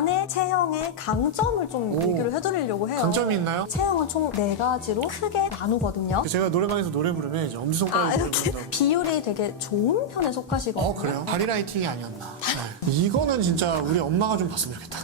클래시님만의 체형의 강점을 좀 얘기를 해드리려고 해요. 강점이 있나요? 체형은 총 4가지로 크게 나누거든요. 제가 노래방에서 노래 부르면 이제 엄지손가락에서 노래 이렇게 부른다고. 비율이 되게 좋은 편에 속하시거든요. 그래요? 바리라이팅이 아니었나. 네. 이거는 진짜 우리 엄마가 좀 봤으면 좋겠다.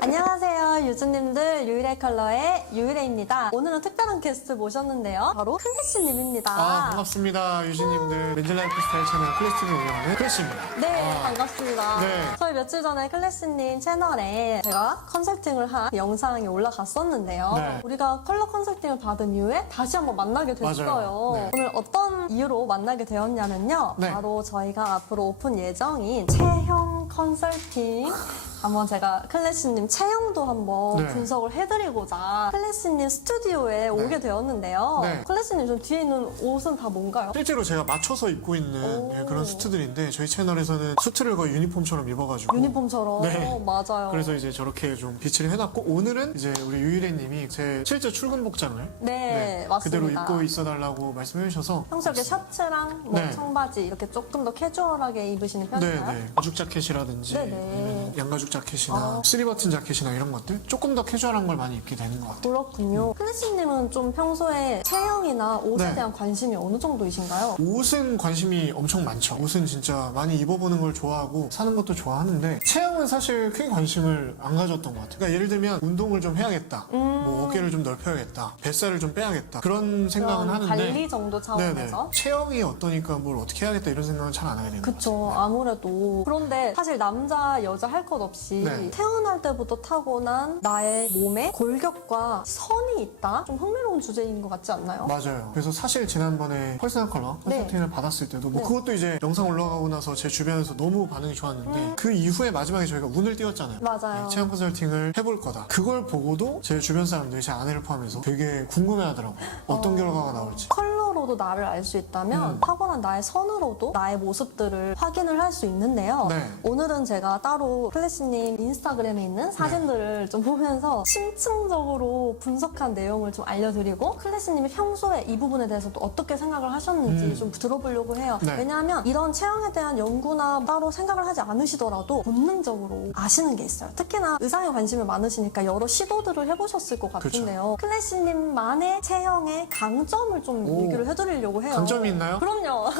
안녕하세요 유주님들, 유일의 컬러의 유일의입니다. 오늘은 특별한 게스트 모셨는데요, 바로 클래시님입니다. 반갑습니다. 유진님들. 렌즈라이프 스타일 채널 클래시TV를 운영하는 클래시입니다. 네, 반갑습니다. 네. 저희 며칠 전에 클래시님 채널에 제가 컨설팅을 한 영상이 올라갔었는데요. 네. 우리가 컬러 컨설팅을 받은 이후에 다시 한번 만나게 됐어요. 맞아요. 네. 오늘 어떤 이유로 만나게 되었냐면요. 네. 바로 저희가 앞으로 오픈 예정인 체형 컨설팅, 한번 제가 클래시님 체형도 한번 네. 분석을 해드리고자 클래시님 스튜디오에 오게 되었는데요. 네. 클래시님 좀 뒤에 있는 옷은 다 뭔가요? 실제로 제가 맞춰서 입고 있는 예, 그런 수트들인데 저희 채널에서는 수트를 거의 유니폼처럼 입어가지고 유니폼처럼. 네. 맞아요. 그래서 이제 저렇게 좀 비치를 해놨고 오늘은 이제 우리 유일혜님이 제 실제 출근 복장을 네, 맞습니다. 그대로 입고 있어달라고 말씀해 주셔서 평소에 이렇게 셔츠랑 뭐 네. 청바지 이렇게 조금 더 캐주얼하게 입으시는 편인가요? 네네 가죽 자켓이라든지 네네. 아니면 양가죽 자켓이나 쓰리버튼 자켓이나 이런 것들 조금 더 캐주얼한 걸 많이 입게 되는 것 같아요. 그렇군요. 클래시님은 좀 평소에 체형이나 옷에 네. 대한 관심이 어느 정도이신가요? 옷은 관심이 엄청 많죠. 옷은 진짜 많이 입어보는 걸 좋아하고 사는 것도 좋아하는데 체형은 사실 크게 관심을 안 가졌던 것 같아요. 그러니까 예를 들면 운동을 좀 해야겠다, 뭐 어깨를 좀 넓혀야겠다, 뱃살을 좀 빼야겠다 그런 생각은 그런 하는데 관리 정도 차원에서? 체형이 어떠니까 뭘 어떻게 해야겠다 이런 생각은 잘 안 하게 되는 것 그쵸, 같아요. 아무래도. 그런데 사실 남자, 여자 할 것 없이 네. 태어날 때부터 타고난 나의 몸에 골격과 선이 있다? 좀 흥미로운 주제인 것 같지 않나요? 맞아요. 그래서 사실 지난번에 퍼스널 컬러 네. 컨설팅을 받았을 때도 뭐 네. 그것도 이제 영상 올라가고 나서 제 주변에서 너무 반응이 좋았는데 그 이후에 마지막에 저희가 운을 띄웠잖아요. 맞아요. 체형 컨설팅을 해볼 거다. 그걸 보고도 제 주변 사람들이 제 아내를 포함해서 되게 궁금해하더라고요. 어떤 결과가 나올지. 컬러로도 나를 알 수 있다면 타고난 나의 선으로도 나의 모습들을 확인을 할 수 있는데요. 네. 오늘은 제가 따로 클래시님 인스타그램에 있는 사진들을 좀 보면서 심층적으로 분석한 내용을 좀 알려드리고 클래시님이 평소에 이 부분에 대해서 또 어떻게 생각을 하셨는지 좀 들어보려고 해요. 네. 왜냐하면 이런 체형에 대한 연구나 따로 생각을 하지 않으시더라도 본능적으로 아시는 게 있어요. 특히나 의상에 관심이 많으시니까 여러 시도들을 해보셨을 것 같은데요. 클래시님만의 체형의 강점을 좀 얘기를 해드리려고 해요. 강점이 있나요? 그럼요.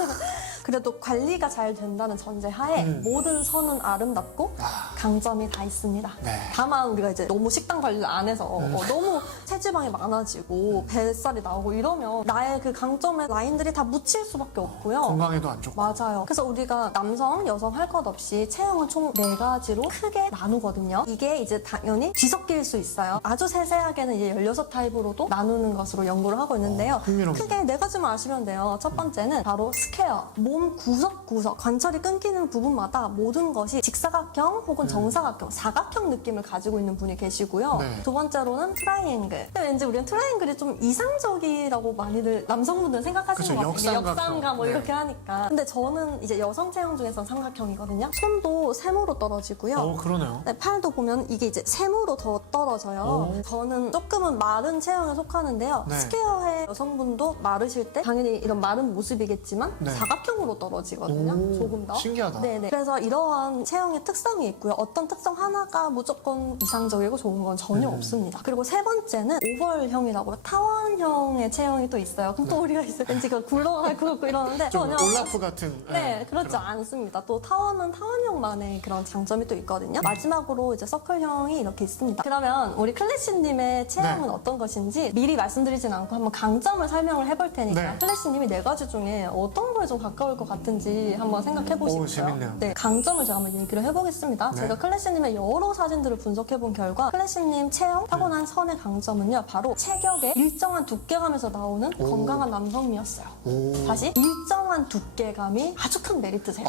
그래도 관리가 잘 된다는 전제하에 모든 선은 아름답고 강점이 다 있습니다. 네. 다만 우리가 이제 너무 식단 관리를 안 해서 너무 체지방이 많아지고 뱃살이 나오고 이러면 나의 그 강점의 라인들이 다 묻힐 수밖에 없고요. 건강에도 안 좋고. 맞아요. 그래서 우리가 남성, 여성 할 것 없이 체형은 총 4가지로 크게 나누거든요. 이게 이제 당연히 뒤섞일 수 있어요. 아주 세세하게는 이제 16타입으로도 나누는 것으로 연구를 하고 있는데요. 흥미롭네요. 크게 4가지만 아시면 돼요. 첫 번째는 바로 스퀘어. 몸 구석구석, 관철이 끊기는 부분마다 모든 것이 직사각형 혹은 정사각형, 사각형 느낌을 가지고 있는 분이 계시고요. 네. 두 번째로는 트라이앵글. 근데 왠지 우리는 트라이앵글이 좀 이상적이라고 많이들 남성분들은 생각하시는 그쵸, 것 같아요. 역삼각형. 역삼각 뭐 네. 이렇게 하니까. 근데 저는 이제 여성 체형 중에서는 삼각형이거든요. 손도 세모로 떨어지고요. 그러네요. 네, 팔도 보면 이게 이제 세모로 더 떨어져요. 저는 조금은 마른 체형에 속하는데요. 네. 스퀘어의 여성분도 마르실 때 당연히 이런 마른 모습이겠지만 네. 사각형으로 떨어지거든요. 오, 조금 더. 신기하다. 네네. 그래서 이러한 체형의 특성이 있고요. 어떤 특성 하나가 무조건 이상적이고 좋은 건 전혀 없습니다. 그리고 세 번째는 오벌형이라고 타원형의 체형이 또 있어요. 그럼 또 우리가 이제 왠지 그 굴러갈 것 같고 이러는데 좀 전혀 올라프 같은. 네, 그렇지 그런. 않습니다. 또 타원은 타원형만의 그런 장점이 또 있거든요. 마지막으로 이제 서클형이 이렇게 있습니다. 그러면 우리 클래시님의 체형은 네. 어떤 것인지 미리 말씀드리진 않고 한번 강점을 설명을 해볼 테니까 네. 클래시님이 4가지 중에 어떤 거에 좀 가까울 것 같은지 한번 생각해 보시고요. 오, 재밌네요. 네, 강점을 제가 한번 얘기를 해보겠습니다. 네. 제가 클래시님의 여러 사진들을 분석해 본 결과 클래시님 체형 타고난 선의 강점은요, 바로 체격의 일정한 두께감에서 나오는 건강한 남성미였어요. 오. 다시 일정한 두께감이 아주 큰 메리트세요.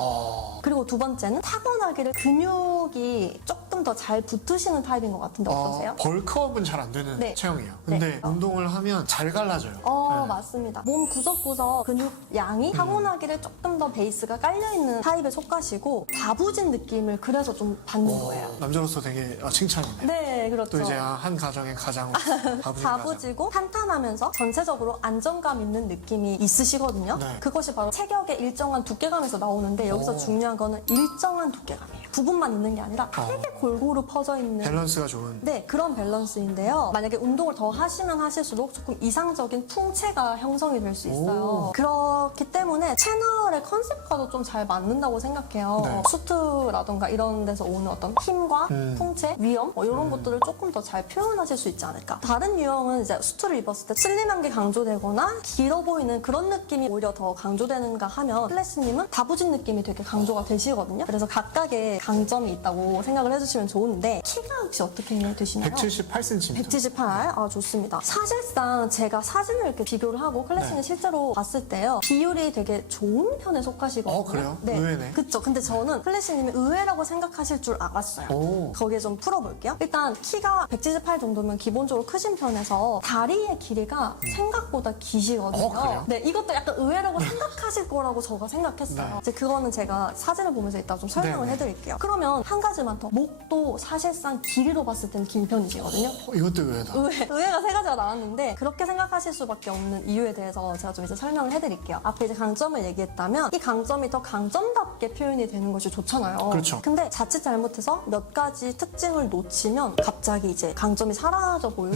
그리고 두 번째는 타고나기를 근육이 조금 더 잘 붙으시는 타입인 것 같은데 어떠세요? 벌크업은 잘 안 되는 네. 체형이에요. 근데 네. 운동을 하면 잘 갈라져요. 네. 맞습니다. 몸 구석구석 근육 양이 타고나기를 조금 더 베이스가 깔려있는 타입에 속하시고 다부진 느낌을 그래서 좀 받는 거예요. 남자로서 되게 칭찬이네. 네, 그렇죠. 또 이제 한 가정의 가장 다부진 가장. 다부지고 탄탄하면서 전체적으로 안정감 있는 느낌이 있으시거든요. 네. 그것이 바로 체격의 일정한 두께감에서 나오는데 여기서 중요한 거는 일정한 두께감이에요. 부분만 있는 게 아니라 되게 골고루 퍼져 있는 밸런스가 좋은. 네, 그런 밸런스인데요. 만약에 운동을 더 하시면 하실수록 조금 이상적인 풍채가 형성이 될 수 있어요. 그렇기 때문에 채널의 컨셉과도 좀 잘 맞는다고 생각해요. 네. 수트라던가 이런 데서 오는 어떤 힘과 풍채, 위험 이런 것들을 조금 더 잘 표현하실 수 있지 않을까. 다른 유형은 이제 수트를 입었을 때 슬림한 게 강조되거나 길어 보이는 그런 느낌이 오히려 더 강조되는가 하면 클래스님은 다부진 느낌이 되게 강조가 되시거든요. 그래서 각각의 강점이 있다고 생각을 해주시면 좋은데 키가 혹시 어떻게 되시나요? 178cm. 178. 아, 좋습니다. 사실상 제가 사진을 이렇게 비교를 하고 클래스님 네. 실제로 봤을 때요. 비율이 되게 좋은 편에 속하시거든요. 그래요? 네. 의외네. 그쵸. 근데 저는 클래스님이 의외라고 생각하실 줄 알았어요. 오. 거기에 좀 풀어볼게요. 일단 키가 178 정도면 기본적으로 크신 편에서 다리의 길이가 생각보다 기시거든요. 그래요? 네, 이것도 약간 의외라고 생각하실 거라고 제가 생각했어요. 네. 이제 그거는 제가 사진을 보면서 이따 좀 설명을 네. 해드릴게요. 그러면 한 가지만 더. 목도 사실상 길이로 봤을 때는 긴 편이시거든요. 이것도 의외다. 의외가 세 가지가 나왔는데 그렇게 생각하실 수밖에 없는 이유에 대해서 제가 좀 이제 설명을 해드릴게요. 앞에 이제 강점을 얘기했다면 이 강점이 더 강점답게 표현이 되는 것이 좋잖아요. 그렇죠. 근데 자칫 잘못해서 몇 가지 특징을 놓치면 갑자기 이제 강점이 사라져 보이고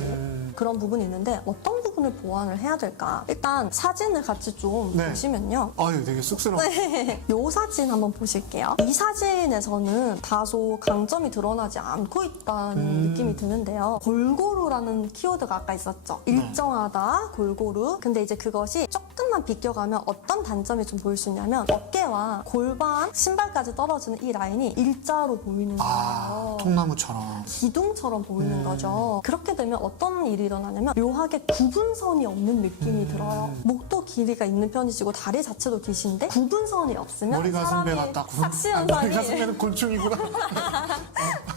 그런 부분이 있는데 어떤 부분을 보완을 해야 될까? 일단 사진을 같이 좀 네. 보시면요. 아유, 되게 쑥스러워. 네. 이 사진 한번 보실게요. 이 사진에서는 다소 강점이 드러나지 않고 있다는 느낌이 드는데요. 골고루라는 키워드가 아까 있었죠. 일정하다, 골고루. 근데 이제 그것이 조금만 비껴가면 어떤 단점이 좀 보일 수 있냐면 어깨와 골반, 신발까지 떨어지는 이 라인이 일자로 보이는 거예요. 통나무처럼. 기둥처럼 보이는 거죠. 그렇게 되면 어떤 일이 일어나냐면 묘하게 구분선이 없는 느낌이 들어요. 목도 길이가 있는 편이시고 다리 자체도 기신데 구분선이 없으면 머리 가슴배 같다. 삭시 머리 현상이 가슴배는 곤충이구나.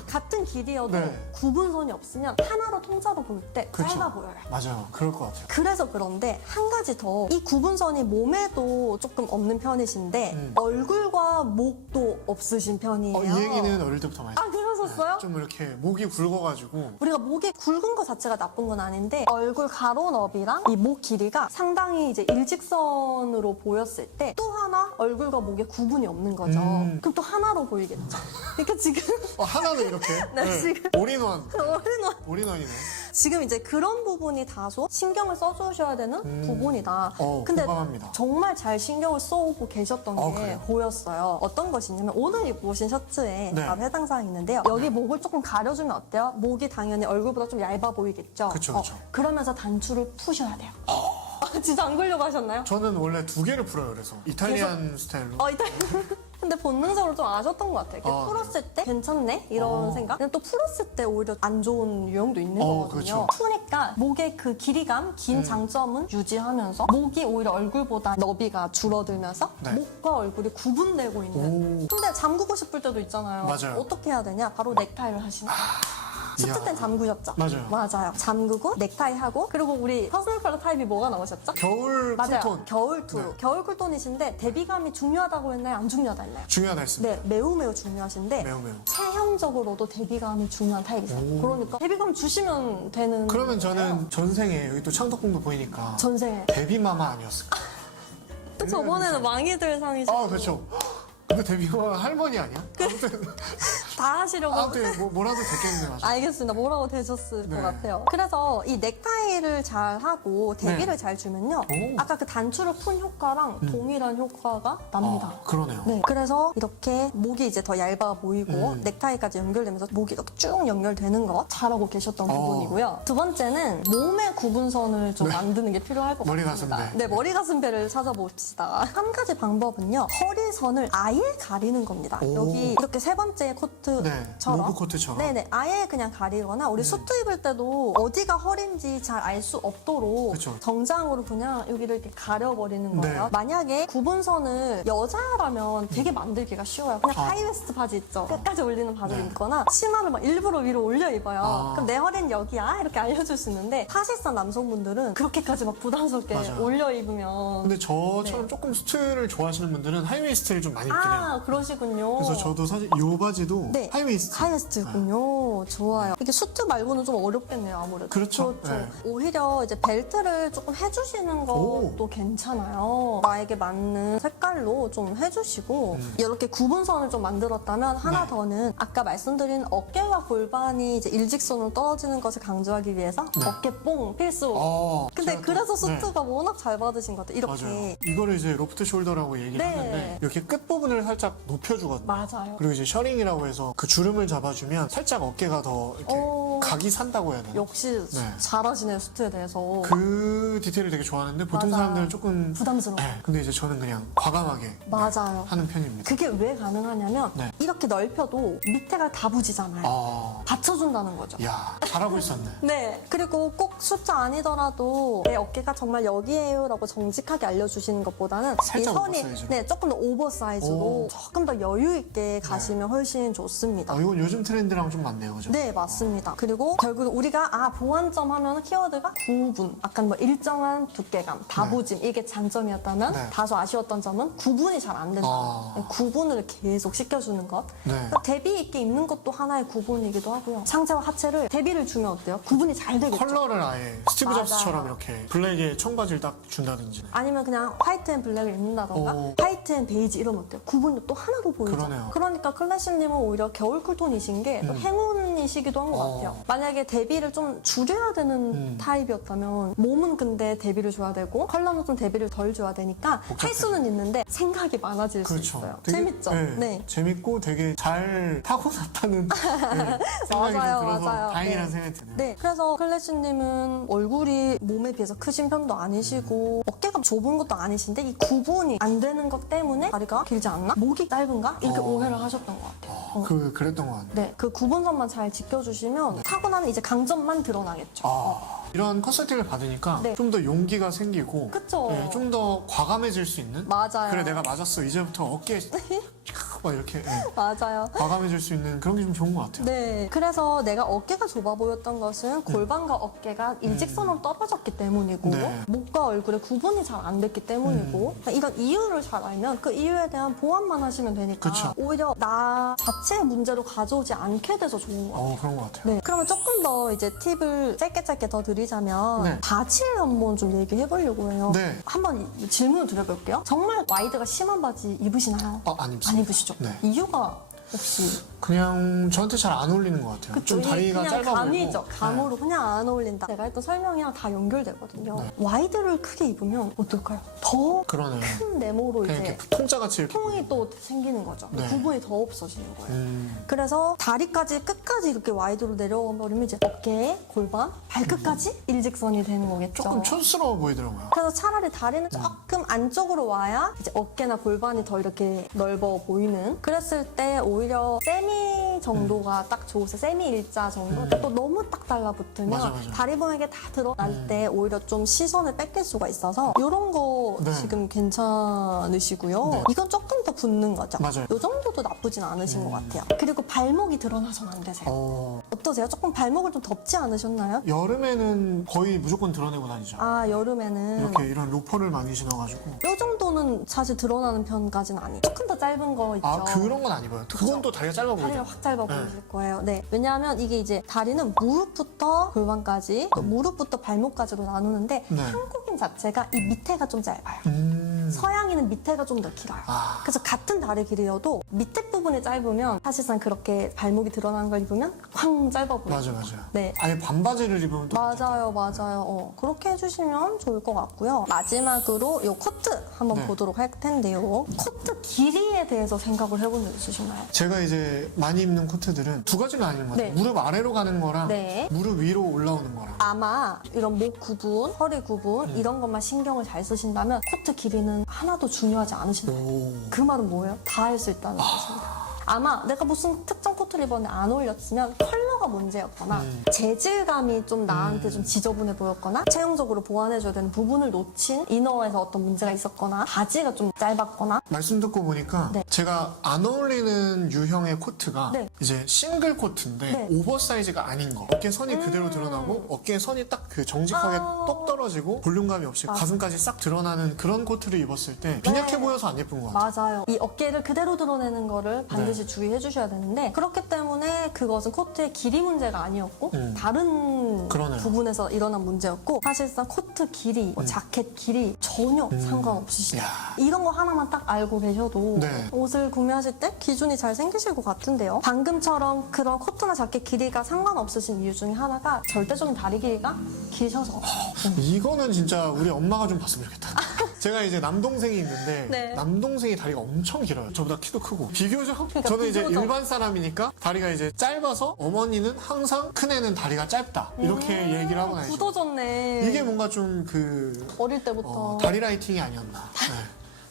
같은 길이어도 네. 구분선이 없으면 하나로 통짜로 볼 때 그렇죠. 짧아 보여요. 맞아요. 그럴 것 같아요. 그래서 그런데 한 가지 더 이 구분선이 몸에도 조금 없는 편이신데 얼굴과 목도 없으신 편이에요. 이 얘기는 어릴 때부터 많이 아, 그러셨어요? 좀 이렇게 목이 굵어가지고 우리가 목이 굵은 것 자체가 나쁜 건 아닌데 얼굴 가로너비랑 이 목 길이가 상당히 이제 일직선으로 보였을 때 또 하나 얼굴과 목에 구분이 없는 거죠. 그럼 또 하나로 보이겠죠. 그러니까 지금 하나는 이렇게. 네, 지금. 올인원. 어린원 올인원이네. 지금 이제 그런 부분이 다소 신경을 써주셔야 되는 부분이다. 근데 공감합니다. 정말 잘 신경을 써오고 계셨던 게 그래요? 보였어요. 어떤 것이냐면 오늘 입고 오신 셔츠에 네. 바로 해당 사항이 있는데요. 여기 목을 조금 가려주면 어때요? 목이 당연히 얼굴보다 좀 얇아 보이겠죠? 그쵸, 그쵸. 그러면서 단추를 푸셔야 돼요. 진짜 안 걸려고 하셨나요? 저는 원래 2개를 풀어요. 그래서 이탈리안 스타일로. 이따 근데 본능적으로 좀 아셨던 것 같아요. 이렇게 풀었을 때 괜찮네? 이런 생각? 근데 또 풀었을 때 오히려 안 좋은 유형도 있는 거거든요. 그렇죠. 푸니까 목의 그 길이감, 긴 장점은 유지하면서 목이 오히려 얼굴보다 너비가 줄어들면서 네. 목과 얼굴이 구분되고 있는. 근데 잠그고 싶을 때도 있잖아요. 맞아요. 어떻게 해야 되냐? 바로 넥타이를 하시는 거예요. 수트 땐 잠그셨죠? 맞아요. 잠그고 넥타이 하고 그리고 우리 퍼스널 컬러 타입이 뭐가 나오셨죠? 겨울 맞아요. 쿨톤. 겨울 톤. 네. 겨울 쿨톤이신데 대비감이 중요하다고 했나요? 안 중요하다 했나요? 중요하다 했습니다. 네, 매우 중요하신데 매우. 체형적으로도 대비감이 중요한 타입이세요. 그러니까 대비감 주시면 되는 그러면 거예요. 저는 전생에 여기 또 창덕궁도 보이니까 전생에 데뷔마마 아니었을까? 저번에는 왕이들 상이셨고 그렇죠. 근데 데뷔마마 할머니 아니야? 아무튼 다 하시려고 뭐라도 됐겠네. 맞아. 알겠습니다. 뭐라고 되셨을 네. 것 같아요. 그래서 이 넥타이를 잘 하고 대비를 네. 잘 주면요. 오. 아까 그 단추를 푼 효과랑 동일한 효과가 납니다. 그러네요. 네, 그래서 이렇게 목이 이제 더 얇아 보이고 넥타이까지 연결되면서 목이 이렇게 쭉 연결되는 거 잘하고 계셨던 부분이고요. 두 번째는 몸의 구분선을 좀 만드는 게 필요할 것 머리 같습니다. 가슴배. 네, 머리 가슴배를 찾아봅시다. 한 가지 방법은요. 허리선을 아예 가리는 겁니다. 여기 이렇게 세 번째 코트처럼 로브 코트처럼. 네네, 아예 그냥 가리거나 우리 수트 입을 때도 어디가 허리인지 잘 알 수 없도록 그쵸. 정장으로 그냥 여기를 이렇게 가려버리는 거예요. 네. 만약에 구분선을 여자라면 되게 만들기가 쉬워요. 그냥 하이웨스트 바지 있죠. 끝까지 올리는 바지를 네. 입거나 치마를 막 일부러 위로 올려 입어요. 그럼 내 허리는 여기야 이렇게 알려줄 수 있는데 사실상 남성분들은 그렇게까지 막 부담스럽게 맞아요. 올려 입으면 근데 저처럼 조금 수트를 좋아하시는 분들은 하이웨이스트를 좀 많이 입긴 해요. 그러시군요. 그래서 저도 사실 이 바지도 네. 네. 하이웨이스트. 하이웨스트군요. 좋아요. 이게 수트 말고는 좀 어렵겠네요, 아무래도. 그렇죠. 네. 오히려 이제 벨트를 조금 해주시는 것도 괜찮아요. 나에게 맞는 색깔로 좀 해주시고 이렇게 구분선을 좀 만들었다면 하나 네. 더는 아까 말씀드린 어깨와 골반이 이제 일직선으로 떨어지는 것을 강조하기 위해서 네. 어깨뽕 필수. 근데 제가 또- 그래서 네. 수트가 워낙 잘 받으신 것 같아요. 이렇게. 맞아요. 이거를 이제 로프트 숄더라고 얘기를 네. 하는데 이렇게 끝부분을 살짝 높여주거든요. 맞아요. 그리고 이제 셔링이라고 해서 그 주름을 잡아주면 살짝 어깨가 더 이렇게 각이 산다고 해야 되나? 역시 네. 잘하시네요, 수트에 대해서. 그 디테일을 되게 좋아하는데 보통 맞아요. 사람들은 조금 부담스러워. 네. 근데 이제 저는 그냥 과감하게 맞아요. 하는 편입니다. 그게 왜 가능하냐면 네. 이렇게 넓혀도 밑에가 다 부지잖아요. 아, 받쳐준다는 거죠. 야 잘하고 있었네. 네. 그리고 꼭 숫자 아니더라도 내 어깨가 정말 여기에요라고 정직하게 알려주시는 것보다는 이 살짝 선이 오버사이즈로? 네, 조금 더 오버사이즈로 오. 조금 더 여유 있게 가시면 훨씬 좋습니다. 이건 요즘 트렌드랑 좀 맞네요, 그죠? 네, 맞습니다. 그리고 결국 우리가 보완점 하면 키워드가 구분, 약간 뭐 일정한 두께감, 다부짐 이게 장점이었다면 네. 다소 아쉬웠던 점은 구분이 잘 안 된다. 아. 구분을 계속 시켜주는 것. 네. 그러니까 대비 있게 입는 것도 하나의 구분이기도 하고요. 상체와 하체를 대비를 주면 어때요? 구분이 잘 되겠죠. 컬러를 아예 스티브 맞아요. 잡스처럼 이렇게 블랙에 청바지를 딱 준다든지. 아니면 그냥 화이트 앤 블랙을 입는다던가 오. 화이트 앤 베이지 이러면 어때요? 구분이 또 하나로 보이죠. 그러네요. 그러니까 클래식님은 오히려 겨울 쿨톤이신 게 또 행운이시기도 한 것 같아요. 만약에 대비를 좀 줄여야 되는 타입이었다면 몸은 근데 대비를 줘야 되고 컬러는 좀 대비를 덜 줘야 되니까 복잡해요. 할 수는 있는데 생각이 많아질 수 그렇죠. 있어요. 되게, 재밌죠? 네. 재밌고 되게 잘 타고났다는 생각이 맞아요, 좀 들어서 맞아요. 다행이라는 네. 생각이 드네요. 네, 그래서 클래식님은 얼굴이 몸에 비해서 크신 편도 아니시고 어깨가 좁은 것도 아니신데 이 구분이 안 되는 것 때문에 다리가 길지 않나? 목이 짧은가? 이렇게 오해를 하셨던 것 같아요. 그랬던 것 같네요. 네, 그 구분선만 잘 지켜주시면 타고나는 이제 강점만 드러나겠죠. 이런 컨설팅을 받으니까 네. 좀 더 용기가 생기고 그쵸. 좀 더 과감해질 수 있는 맞아요. 그래 내가 맞았어 이제부터 어깨 막 이렇게 맞아요. 과감해질 수 있는 그런 게 좀 좋은 것 같아요. 네, 그래서 내가 어깨가 좁아 보였던 것은 골반과 어깨가 일직선으로 떨어졌기 때문이고 네. 목과 얼굴의 구분이 잘 안 됐기 때문이고 이런 이유를 잘 알면 그 이유에 대한 보완만 하시면 되니까 그쵸. 오히려 나 자체의 문제로 가져오지 않게 돼서 좋은 것 같아요. 그런 것 같아요. 네, 그러면 조금 더 이제 팁을 짧게 더 드리자면 네. 바지를 한번 좀 얘기해 보려고 해요. 네. 한번 질문을 드려볼게요. 정말 와이드가 심한 바지 입으시나요? 안 입습니다. 안 입으시죠? 네. 이유가 혹시 그냥 저한테 잘 안 어울리는 것 같아요. 그쵸, 좀 이게 다리가 그냥 짧아 감이죠. 보이고. 감으로 그냥 안 어울린다. 제가 했던 설명이랑 다 연결되거든요. 네. 와이드를 크게 입으면 어떨까요? 더 그러네. 큰 네모로 그냥 이제 이렇게 통짜같이 이렇게 통이 또 생기는 거죠. 네. 구분이 더 없어지는 거예요. 음, 그래서 다리까지 끝까지 이렇게 와이드로 내려가 버리면 이제 어깨, 골반, 발끝까지 일직선이 되는 거겠죠. 조금 촌스러워 보이더라고요. 그래서 차라리 다리는 조금 안쪽으로 와야 이제 어깨나 골반이 더 이렇게 넓어 보이는. 그랬을 때 오히려 세미 정도가 딱 좋으세요. 세미 일자 정도. 또 너무 딱 달라붙으면 맞아. 다리 보이게 다 드러날 때 오히려 좀 시선을 뺏길 수가 있어서 이런 거 네. 지금 괜찮으시고요. 네. 이건 조금 더 붙는 거죠. 맞아요. 이 정도도 나쁘진 않으신 것 같아요. 그리고 발목이 드러나서는 안 되세요. 어떠세요? 조금 발목을 좀 덥지 않으셨나요? 여름에는 거의 무조건 드러내고 다니죠. 여름에는 이렇게 이런 로퍼를 많이 신어가지고. 이 정도는 사실 드러나는 편까지는 아니에요. 조금 더 짧은 거 있죠. 그런 건 안 입어요. 그건 또 다리가 짧아 보이죠. 다리가 확 짧아 네. 보이실 거예요. 네. 왜냐하면 이게 이제 다리는 무릎부터 골반까지, 또 무릎부터 발목까지로 나누는데 네. 한국인 자체가 이 밑에가 좀 짧아요. 서양인은 밑에가 좀 더 길어요. 그래서 같은 다리 길이여도 밑에 부분이 짧으면 사실상 그렇게 발목이 드러나는 걸 입으면 확 짧아 보여요. 맞아요. 네. 아예 반바지를 입으면 또 맞아요. 그렇게 해주시면 좋을 것 같고요. 마지막으로 이 코트 한번 네. 보도록 할 텐데요. 코트 길이에 대해서 생각을 해본 적 있으신가요? 제가 이제 많이 입는 코트들은 두 가지가 아닌 것 같아요. 네. 무릎 아래로 가는 거랑 네. 무릎 위로 올라오는 거랑. 아마 이런 목 구분, 허리 구분 이런 것만 신경을 잘 쓰신다면 코트 길이는 하나도 중요하지 않으신다. 그 말은 뭐예요? 다 할 수 있다는 것입니다. 아마 내가 무슨 특정 코트를 입었는데 안 어울렸으면 컬러가 컬러가 문제였거나 재질감이 좀 나한테 좀 지저분해 보였거나 체형적으로 보완해줘야 되는 부분을 놓친 이너에서 어떤 문제가 있었거나 바지가 좀 짧았거나 말씀 듣고 보니까 네. 제가 안 어울리는 유형의 코트가 네. 이제 싱글 코트인데 네. 오버사이즈가 아닌 거. 어깨 선이 그대로 드러나고 어깨 선이 딱 그 정직하게 똑 떨어지고 볼륨감이 없이 가슴까지 싹 드러나는 그런 코트를 입었을 때 빈약해 보여서 안 예쁜 것 같아요. 맞아요. 이 어깨를 그대로 드러내는 거를 반드시 주의해 주셔야 되는데 그렇기 때문에 그것은 코트의 길이 문제가 아니었고 다른 그러네요. 부분에서 일어난 문제였고 사실상 코트 길이, 뭐 자켓 길이 전혀 상관없으시죠. 야. 이런 거 하나만 딱 알고 계셔도 네. 옷을 구매하실 때 기준이 잘 생기실 것 같은데요. 방금처럼 그런 코트나 자켓 길이가 상관없으신 이유 중에 하나가 절대적인 다리 길이가 기셔서 이거는 진짜 우리 엄마가 좀 봤으면 좋겠다. 제가 이제 남동생이 있는데 네. 남동생이 다리가 엄청 길어요. 저보다 키도 크고 비교적 저는 이제 비교적. 일반 사람이니까 다리가 이제 짧아서 어머니는 항상 큰 애는 다리가 짧다 이렇게 얘기를 하고 다니죠. 굳어졌네. 이게 뭔가 좀 그 어릴 때부터 다리 라이팅이 아니었나. 네.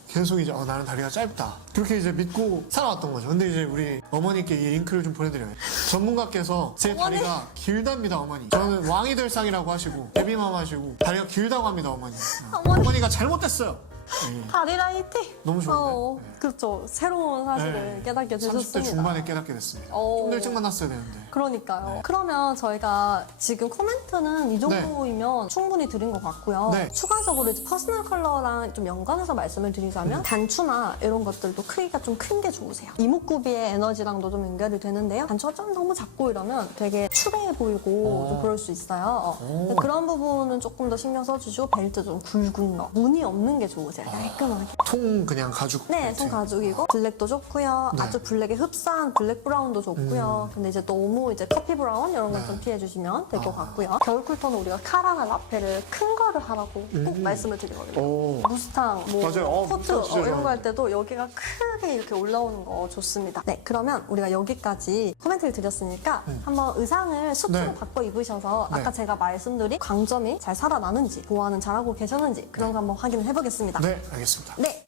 계속 이제 나는 다리가 짧다 그렇게 이제 믿고 살아왔던 거죠. 근데 이제 우리 어머니께 이 링크를 좀 보내드려요. 전문가께서 제 어머니. 다리가 길답니다 어머니. 저는 왕이 될 상이라고 하시고 데뷔맘 하시고 다리가 길다고 합니다 어머니. 어머니. 어머니가 잘못됐어요. 네. 다리 라이팅. 너무 좋은데. 네. 그렇죠. 새로운 사실을 네. 깨닫게 30대 되셨습니다. 중반에 깨닫게 됐습니다. 오. 좀 일찍 만났어야 되는데. 그러니까요. 네. 그러면 저희가 지금 코멘트는 이 정도이면 충분히 드린 것 같고요. 네. 추가적으로 이제 퍼스널 컬러랑 좀 연관해서 말씀을 드리자면 단추나 이런 것들도 크기가 좀 큰 게 좋으세요. 이목구비의 에너지랑도 좀 연결이 되는데요. 단추가 좀 너무 작고 이러면 되게 추레해 보이고 좀 그럴 수 있어요. 근데 그런 부분은 조금 더 신경 써주시고 벨트 좀 굵은 거. 무늬 없는 게 좋으세요. 깔끔하게. 통 그냥 가죽. 네, 벨트. 손 가죽이고 블랙도 좋고요. 네. 아주 블랙에 흡사한 블랙 브라운도 좋고요. 근데 이제 너무 이제 커피 브라운 이런 건 좀 피해 주시면 될 것 같고요. 겨울 쿨톤은 우리가 카라나 라페를 큰 거를 하라고 꼭 말씀을 드리거든요. 오. 무스탕, 뭐 맞아요. 코트 무스탕 진짜 이런 거 좋아요. 할 때도 여기가 크게 이렇게 올라오는 거 좋습니다. 네, 그러면 우리가 여기까지 코멘트를 드렸으니까 한번 의상을 수트로 네. 바꿔 입으셔서 네. 아까 제가 말씀드린 강점이 잘 살아나는지 보완은 잘하고 계셨는지 그런 거 한번 확인을 해보겠습니다. 네, 알겠습니다. 네.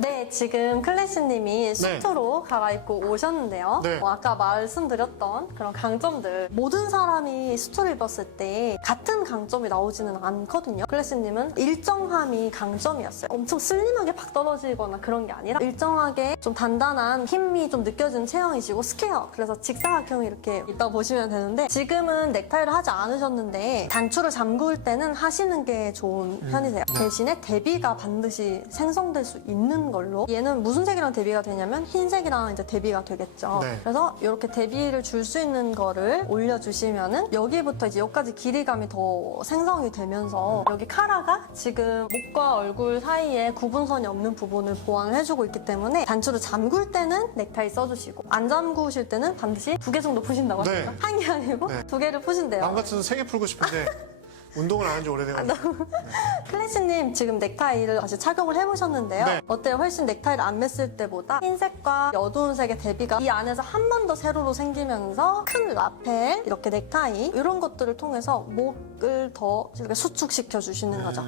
네, 지금 클래시님이 수트로 갈아입고 오셨는데요. 네. 아까 말씀드렸던 그런 강점들. 모든 사람이 수트를 입었을 때 같은 강점이 나오지는 않거든요. 클래시님은 일정함이 강점이었어요. 엄청 슬림하게 팍 떨어지거나 그런 게 아니라 일정하게 좀 단단한 힘이 좀 느껴지는 체형이시고 스퀘어. 그래서 직사각형이 이렇게 있다고 보시면 되는데 지금은 넥타이를 하지 않으셨는데 단추를 잠글 때는 하시는 게 좋은 편이세요. 대신에 대비가 반드시 생성될 수 있는 걸로 얘는 무슨 색이랑 대비가 되냐면 흰색이랑 이제 대비가 되겠죠. 네. 그래서 이렇게 대비를 줄 수 있는 거를 올려주시면은 여기부터 이제 여기까지 길이감이 더 생성이 되면서 여기 카라가 지금 목과 얼굴 사이에 구분선이 없는 부분을 보완을 해주고 있기 때문에 단추를 잠글 때는 넥타이 써주시고 안 잠그실 때는 반드시 2개 정도 푸신다고 네. 하시죠? 한 개 아니고 네. 2개를 푸신대요. 마음 같아서 3개 풀고 싶은데 운동을 안 한 지 오래돼가지고. 클래시님 지금 넥타이를 다시 착용을 해보셨는데요. 네. 어때요? 훨씬 넥타이를 안 맸을 때보다 흰색과 어두운 색의 대비가 이 안에서 한 번 더 세로로 생기면서 큰 라펠, 이렇게 넥타이 이런 것들을 통해서 목을 더 이렇게 수축시켜 주시는 거죠.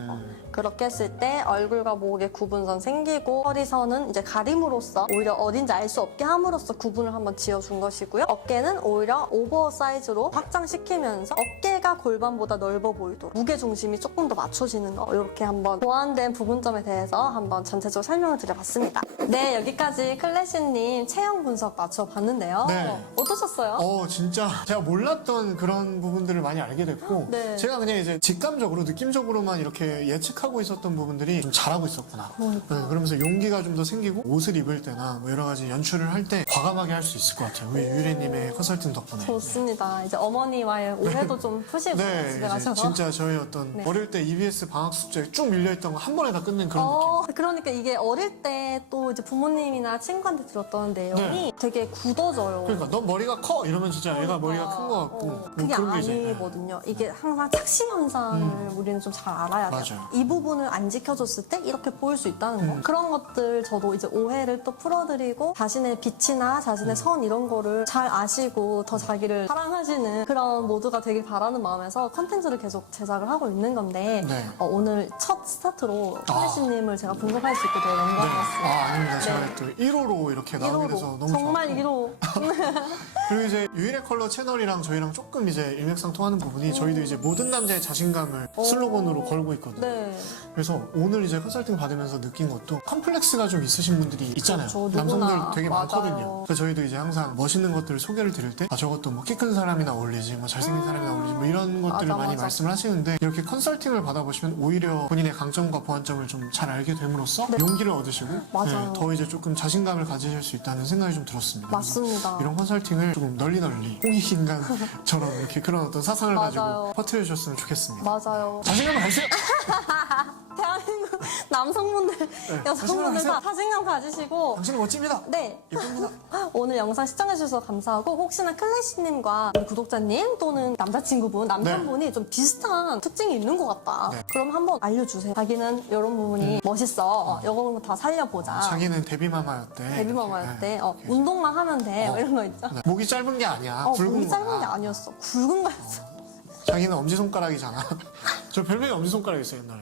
그렇게 했을 때 얼굴과 목에 구분선 생기고 허리선은 이제 가림으로써 오히려 어딘지 알 수 없게 함으로써 구분을 한번 지어준 것이고요. 어깨는 오히려 오버 사이즈로 확장시키면서 어깨가 골반보다 넓어 보이도록 무게 중심이 조금 더 맞춰지는 거 이렇게 한번 보완된 부분점에 대해서 한번 전체적으로 설명을 드려봤습니다. 네, 여기까지 클래시님 체형 분석 맞춰봤는데요. 네. 어떠셨어요? 진짜 제가 몰랐던 그런 부분들을 많이 알게 됐고 네. 제가 그냥 이제 직감적으로 느낌적으로만 이렇게 예측하고 있었던 부분들이 좀 잘하고 있었구나. 그러니까. 네, 그러면서 용기가 좀 더 생기고 옷을 입을 때나 뭐 여러 가지 연출을 할 때 과감하게 할 수 있을 것 같아요. 우리 유래님의 컨설팅 덕분에. 좋습니다. 이제 어머니와의 오해도 좀 푸시고 네, 집에 이제 가셔서. 진짜 저희 어떤 네. 어릴 때 EBS 방학 숙제 쭉 밀려있던 거 한 번에 다 끝낸 그런 느낌. 그러니까 이게 어릴 때 또 이제 부모님이나 친구한테 들었던 내용이 네. 되게 굳어져요. 그러니까 너 머리가 커 이러면 진짜 얘가 머리가 큰 것 같고 뭐 그게 그런 게 이제 아니거든요. 이게 항상 착시 현상을 우리는 좀 잘 알아야 돼요. 맞아요. 입을 부분을 안 지켜줬을 때 이렇게 보일 수 있다는 거. 그런 것들 저도 이제 오해를 또 풀어드리고 자신의 빛이나 자신의 선 이런 거를 잘 아시고 더 자기를 사랑하시는 그런 모두가 되길 바라는 마음에서 컨텐츠를 계속 제작을 하고 있는 건데 네. 오늘 첫 스타트로 클래시님을 제가 분석할 수 있게 되어 영광이었습니다. 아닙니다. 제가 네. 또 1호로 이렇게 나오게 돼서 너무 정말 좋았고. 1호. 그리고 이제 유일의 컬러 채널이랑 저희랑 조금 이제 일맥상통하는 부분이 저희도 이제 모든 남자의 자신감을 슬로건으로 걸고 있거든요. 네. 그래서 오늘 이제 컨설팅 받으면서 느낀 것도 컴플렉스가 좀 있으신 분들이 있잖아요. 그렇죠, 남성들 누구나. 되게 맞아요. 많거든요. 그래서 저희도 이제 항상 멋있는 것들을 소개를 드릴 때 저것도 뭐 키 큰 사람이나 어울리지 뭐 잘생긴 사람이나 어울리지 뭐 이런 것들을 맞아, 많이 맞아. 말씀을 하시는데 이렇게 컨설팅을 받아보시면 오히려 본인의 강점과 보완점을 좀 잘 알게 됨으로써 용기를 얻으시고 네. 맞아요. 더 이제 조금 자신감을 가지실 수 있다는 생각이 좀 들었습니다. 맞습니다. 이런 컨설팅을 조금 널리 홍익인간처럼 이렇게 그런 어떤 사상을 맞아요. 가지고 퍼뜨려 주셨으면 좋겠습니다. 맞아요. 자신감을 가지세요! 대한민국 남성분들, 여성분들 다 자신감 가지시고 당신은 멋집니다. 네. 예쁩니다. 오늘 영상 시청해주셔서 감사하고 혹시나 클래시님과 우리 구독자님 또는 남자친구분, 남편분이 좀 비슷한 특징이 있는 것 같다. 네. 그럼 한번 알려주세요. 자기는 이런 부분이 멋있어. 이런 거 다 살려보자. 자기는 데뷔마마였대. 데뷔마마였대. 이렇게. 네. 운동만 하면 돼. 뭐 이런 거 있죠. 네. 목이 짧은 게 아니야. 굵은 목이 짧은 거야. 게 아니었어. 굵은 거였어. 자기는 엄지손가락이잖아. 저 별명이 엄지손가락이었어요, 옛날에.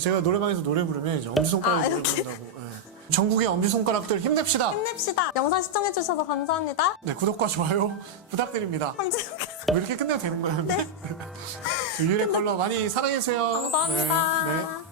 제가 노래방에서 노래 부르면 이제 엄지손가락이 노래 이렇게? 부른다고. 네. 전국의 엄지손가락들 힘냅시다. 힘냅시다. 영상 시청해주셔서 감사합니다. 네, 구독과 좋아요 부탁드립니다. 감사합니다. 뭐 이렇게 끝내도 되는 거야? 네. 유일의 컬러 많이 사랑해주세요. 감사합니다. 네. 네.